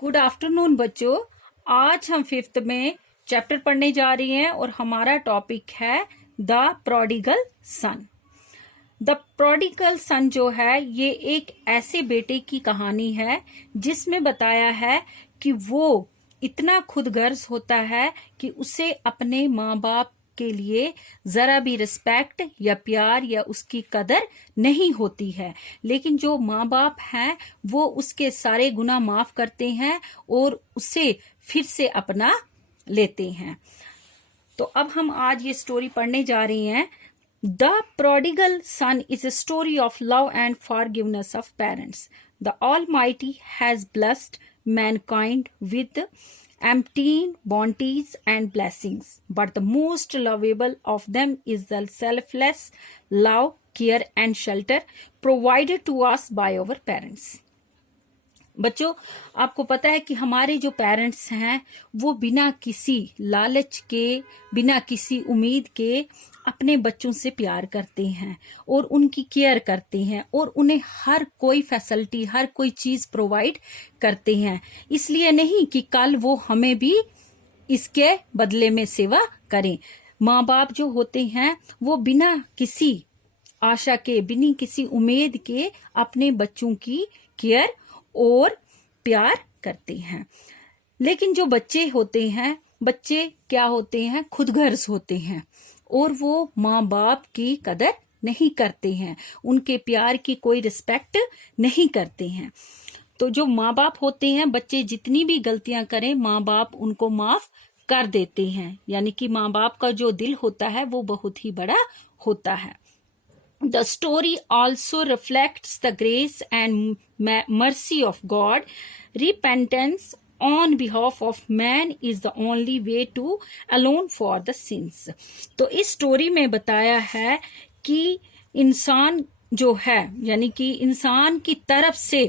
Good afternoon बच्चों। आज हम फिफ्थ में चैप्टर पढ़ने जा रही हैं और हमारा टॉपिक है the prodigal sun. The prodigal सन जो है ये एक ऐसे बेटे की कहानी है जिसमें बताया है कि वो इतना खुदगर्ज होता है कि उसे अपने माँ बाप के लिए जरा भी रिस्पेक्ट या प्यार या उसकी कदर नहीं होती है, लेकिन जो माँ बाप हैं वो उसके सारे गुनाह माफ करते हैं और उसे फिर से अपना लेते हैं। तो अब हम आज ये स्टोरी पढ़ने जा रही हैं। The prodigal sun is a story of love and forgiveness of parents. The Almighty has blessed mankind with umpteen bounties and blessings, but the most lovable of them is the selfless love, care and shelter provided to us by our parents. बच्चों, आपको पता है कि हमारे जो parents हैं वो बिना किसी लालच के, बिना किसी उम्मीद के अपने बच्चों से प्यार करते हैं और उनकी केयर करते हैं और उन्हें हर कोई फैसिलिटी, हर कोई चीज प्रोवाइड करते हैं। इसलिए नहीं कि कल वो हमें भी इसके बदले में सेवा करें। माँ बाप जो होते हैं वो बिना किसी आशा के, बिना किसी उम्मीद के अपने बच्चों की केयर और प्यार करते हैं। लेकिन जो बच्चे होते हैं, बच्चे क्या होते हैं, खुदगर्ज होते हैं और वो माँ बाप की कदर नहीं करते हैं, उनके प्यार की कोई रिस्पेक्ट नहीं करते हैं। तो जो माँ बाप होते हैं, बच्चे जितनी भी गलतियां करें माँ बाप उनको माफ कर देते हैं, यानी कि माँ बाप का जो दिल होता है वो बहुत ही बड़ा होता है। The story also reflects the grace and mercy of God. Repentance on behalf of man is the only way to atone for the sins. तो इस स्टोरी में बताया है कि इंसान जो है, यानी कि इंसान की तरफ से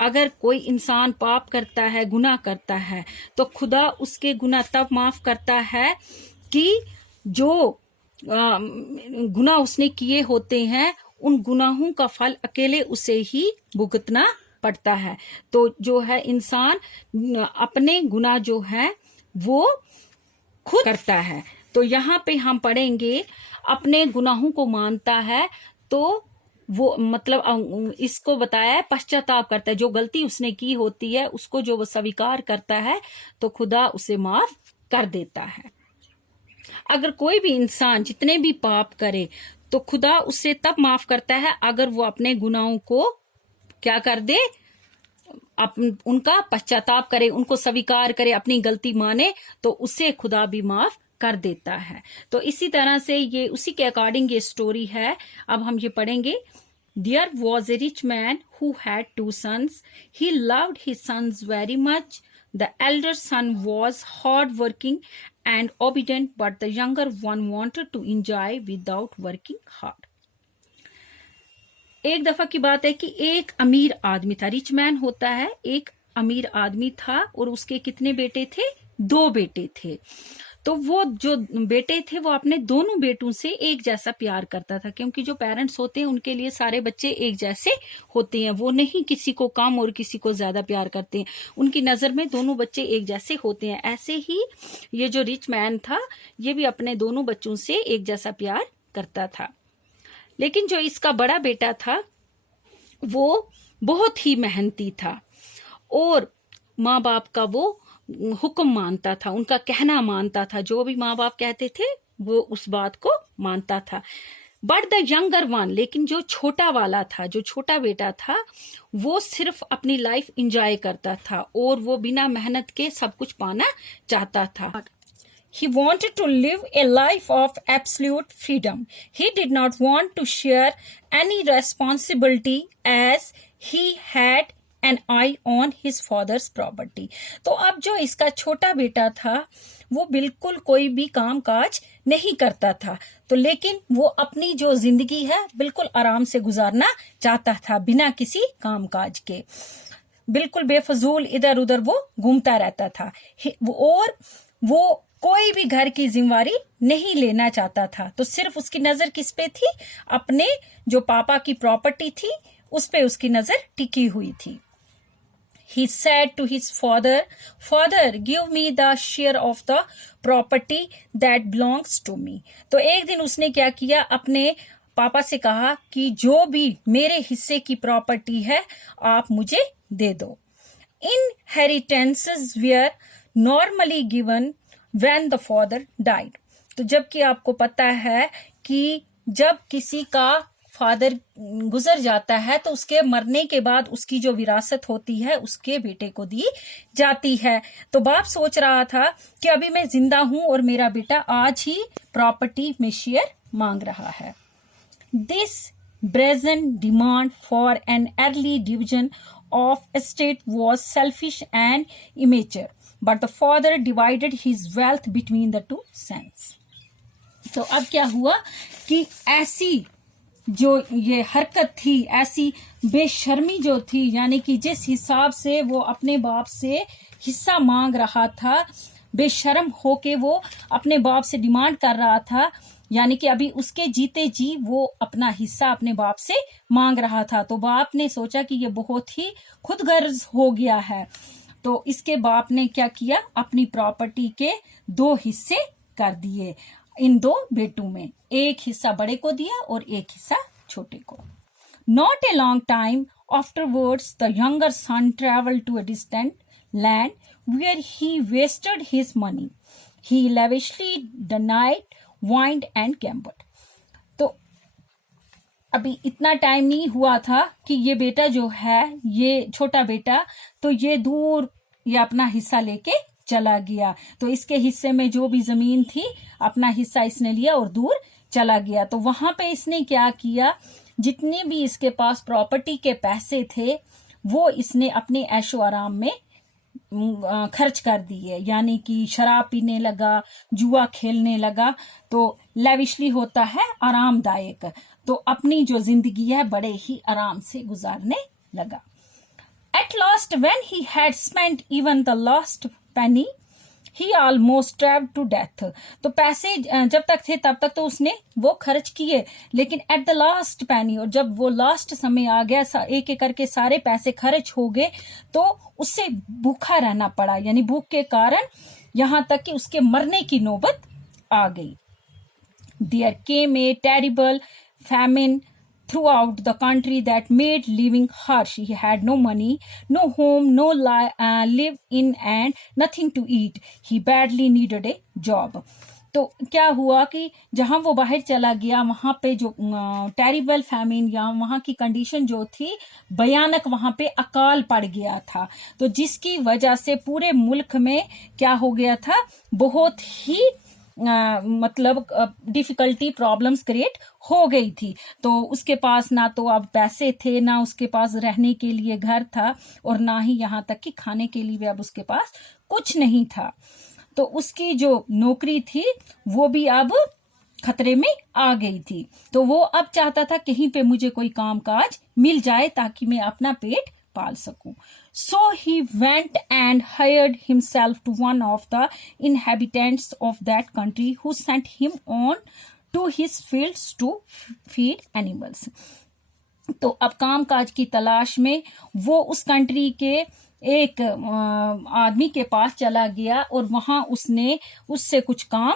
अगर कोई इंसान पाप करता है, गुनाह करता है, तो खुदा उसके गुनाह तब माफ करता है कि जो गुनाह उसने किए होते हैं उन गुनाहों का फल अकेले उसे ही भुगतना पड़ता है। तो जो है इंसान अपने गुनाह जो है वो खुद करता है। तो यहाँ पे हम पढ़ेंगे अपने गुनाहों को मानता है, तो वो मतलब इसको बताया है पश्चाताप करता है। जो गलती उसने की होती है उसको जो वो स्वीकार करता है तो खुदा उसे माफ कर देता है। अगर कोई भी इंसान जितने भी पाप करे तो खुदा उसे तब माफ करता है अगर वो अपने गुनाहों को क्या कर दे, उनका पश्चाताप करे, उनको स्वीकार करे, अपनी गलती माने, तो उसे खुदा भी माफ कर देता है। तो इसी तरह से ये उसी के अकॉर्डिंग ये स्टोरी है। अब हम ये पढ़ेंगे। There was a rich man who had 2 sons. He loved his sons very much. The elder son was hard-working and obedient, but the younger one wanted to enjoy without working hard. एक दफा की बात है कि एक अमीर आदमी था, रिच मैन होता है, एक अमीर आदमी था और उसके कितने बेटे थे? 2 बेटे थे। तो वो जो बेटे थे वो अपने दोनों बेटों से एक जैसा प्यार करता था, क्योंकि जो पेरेंट्स होते हैं उनके लिए सारे बच्चे एक जैसे होते हैं, वो नहीं किसी को कम और किसी को ज्यादा प्यार करते हैं, उनकी नजर में दोनों बच्चे एक जैसे होते हैं। ऐसे ही ये जो रिच मैन था ये भी अपने दोनों बच्चों से एक जैसा प्यार करता था। लेकिन जो इसका बड़ा बेटा था वो बहुत ही मेहनती था और माँ बाप का वो हुक्म मानता था, उनका कहना मानता था, जो भी माँ बाप कहते थे वो उस बात को मानता था। बट द यंगर वन, लेकिन जो छोटा वाला था, जो छोटा बेटा था, वो सिर्फ अपनी लाइफ एंजॉय करता था और वो बिना मेहनत के सब कुछ पाना चाहता था। He wanted to live a life of absolute freedom. He did not want to share any responsibility as he had an eye on his father's property. तो अब जो इसका छोटा बेटा था वो बिल्कुल कोई भी काम काज नहीं करता था, तो लेकिन वो अपनी जो जिंदगी है बिल्कुल आराम से गुजारना चाहता था, बिना किसी काम काज के, बिल्कुल बेफजूल इधर उधर वो घूमता रहता था और वो कोई भी घर की जिम्मेवारी नहीं लेना चाहता था। तो सिर्फ उसकी नजर किस पे थी? अपने जो पापा की प्रॉपर्टी थी उस पे उसकी नजर टिकी हुई थी। he said to his father, "Father, give me the share of the property that belongs to me." तो एक दिन उसने क्या किया, अपने पापा से कहा कि जो भी मेरे हिस्से की प्रॉपर्टी है आप मुझे दे दो. Inheritances were normally given when the father died. तो जबकि आपको पता है कि जब किसी का फादर गुजर जाता है तो उसके मरने के बाद उसकी जो विरासत होती है उसके बेटे को दी जाती है. तो बाप सोच रहा था कि अभी मैं जिंदा हूं और मेरा बेटा आज ही प्रॉपर्टी में शेयर मांग रहा है. This brazen demand for an early division of estate was selfish and immature, but the father divided his wealth between the two sons. तो अब क्या हुआ कि ऐसी जो ये हरकत थी, ऐसी बेशर्मी जो थी, यानी कि जिस हिसाब से वो अपने बाप से हिस्सा मांग रहा था, बेशर्म होके वो अपने बाप से डिमांड कर रहा था, यानी कि अभी उसके जीते जी वो अपना हिस्सा अपने बाप से मांग रहा था. तो बाप ने सोचा कि ये बहुत ही खुदगर्ज हो गया है. तो इसके बाप ने क्या किया, अपनी प्रॉपर्टी के 2 हिस्से कर दिए इन 2 बेटों में. एक हिस्सा बड़े को दिया और एक हिस्सा छोटे को. Not a long time afterwards, the younger son traveled to a distant land where he wasted his money. He lavishly denied wine and gambled. तो अभी इतना टाइम नहीं हुआ था कि ये बेटा जो है, ये छोटा बेटा, तो ये दूर ये अपना हिस्सा लेके चला गया. तो इसके हिस्से में जो भी जमीन थी अपना हिस्सा इसने लिया और दूर चला गया. तो वहां पे इसने क्या किया, जितने भी इसके पास प्रॉपर्टी के पैसे थे वो इसने अपने ऐशो आराम में खर्च कर दिए, यानी कि शराब पीने लगा, जुआ खेलने लगा. तो लेविशली होता है आरामदायक, तो अपनी जो जिंदगी है बड़े ही आराम से गुजारने लगा. At last, when he had spent even the last penny, he almost starved to death. तो पैसे जब तक थे तब तक तो उसने वो खर्च किए, लेकिन at the last penny, और जब वो लास्ट समय आ गया, एक एक करके सारे पैसे खर्च हो गए, तो उससे भूखा रहना पड़ा, यानी भूख के कारण यहां तक कि उसके मरने की नौबत आ गई. There came a terrible famine throughout the country that made living harsh. He had no money, no home, no live in, and nothing to eat. He badly needed a job. तो क्या हुआ कि जहां वो बाहर चला गया वहां पे जो टेरिबल फैमिन या वहां की कंडीशन जो थी भयानक, वहां पे अकाल पड़ गया था. तो जिसकी वजह से पूरे मुल्क में क्या हो गया था, बहुत ही मतलब डिफिकल्टी, प्रॉब्लम्स क्रिएट हो गई थी. तो उसके पास ना तो अब पैसे थे, ना उसके पास रहने के लिए घर था, और ना ही यहाँ तक कि खाने के लिए भी अब उसके पास कुछ नहीं था. तो उसकी जो नौकरी थी वो भी अब खतरे में आ गई थी. तो वो अब चाहता था कहीं पे मुझे कोई काम काज मिल जाए ताकि मैं अपना पेट पाल सकूं. So he went and hired himself to one of the inhabitants of that country, who sent him on to his fields to feed animals. तो अब काम काज की तलाश में वो उस कंट्री के एक आदमी के पास चला गया और वहां उसने उससे कुछ काम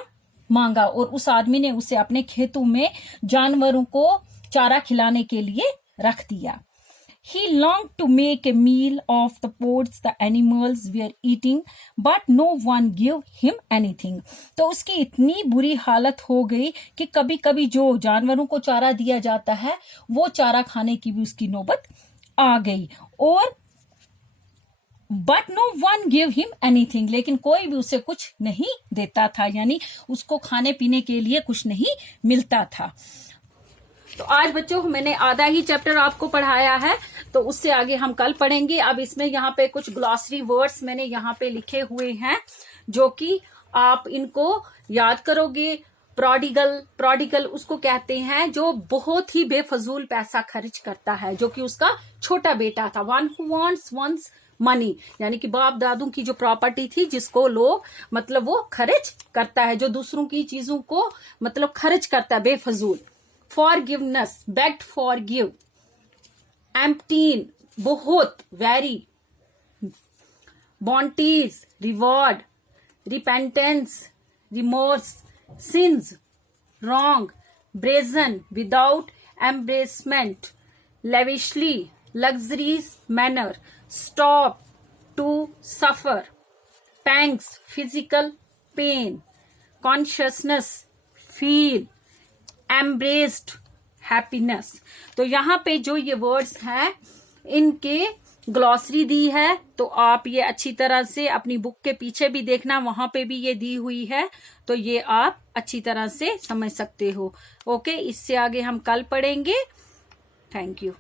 मांगा, और उस आदमी ने उसे अपने खेतों में जानवरों को चारा खिलाने के लिए रख दिया. He longed to make a meal of the pods the animals were eating, but no one gave him anything. तो उसकी इतनी बुरी हालत हो गई कि कभी कभी जो जानवरों को चारा दिया जाता है वो चारा खाने की भी उसकी नौबत आ गई, और but no one gave him anything, लेकिन कोई भी उसे कुछ नहीं देता था, यानी उसको खाने पीने के लिए कुछ नहीं मिलता था. तो आज बच्चों मैंने आधा ही चैप्टर आपको पढ़ाया है, तो उससे आगे हम कल पढ़ेंगे. अब इसमें यहाँ पे कुछ ग्लॉसरी वर्ड्स मैंने यहाँ पे लिखे हुए हैं जो कि आप इनको याद करोगे. प्रोडिगल उसको कहते हैं जो बहुत ही बेफजूल पैसा खर्च करता है, जो कि उसका छोटा बेटा था. One who wants one's money, यानी कि बाप दादू की जो प्रॉपर्टी थी जिसको लोग मतलब वो खर्च करता है, जो दूसरों की चीजों को मतलब खर्च करता है बेफजूल. Forgiveness, begged forgive. Emptying, बहुत, very. bounties, reward, repentance, remorse, sins, wrong, brazen, without embarrassment, lavishly, luxurious manner, stop, to suffer, pangs, physical pain, consciousness, feel, embraced, happiness। तो यहाँ पे जो ये वर्ड्स हैं इनके ग्लॉसरी दी है, तो आप ये अच्छी तरह से अपनी बुक के पीछे भी देखना, वहां पे भी ये दी हुई है, तो ये आप अच्छी तरह से समझ सकते हो। ओके, इससे आगे हम कल पढ़ेंगे। Thank you.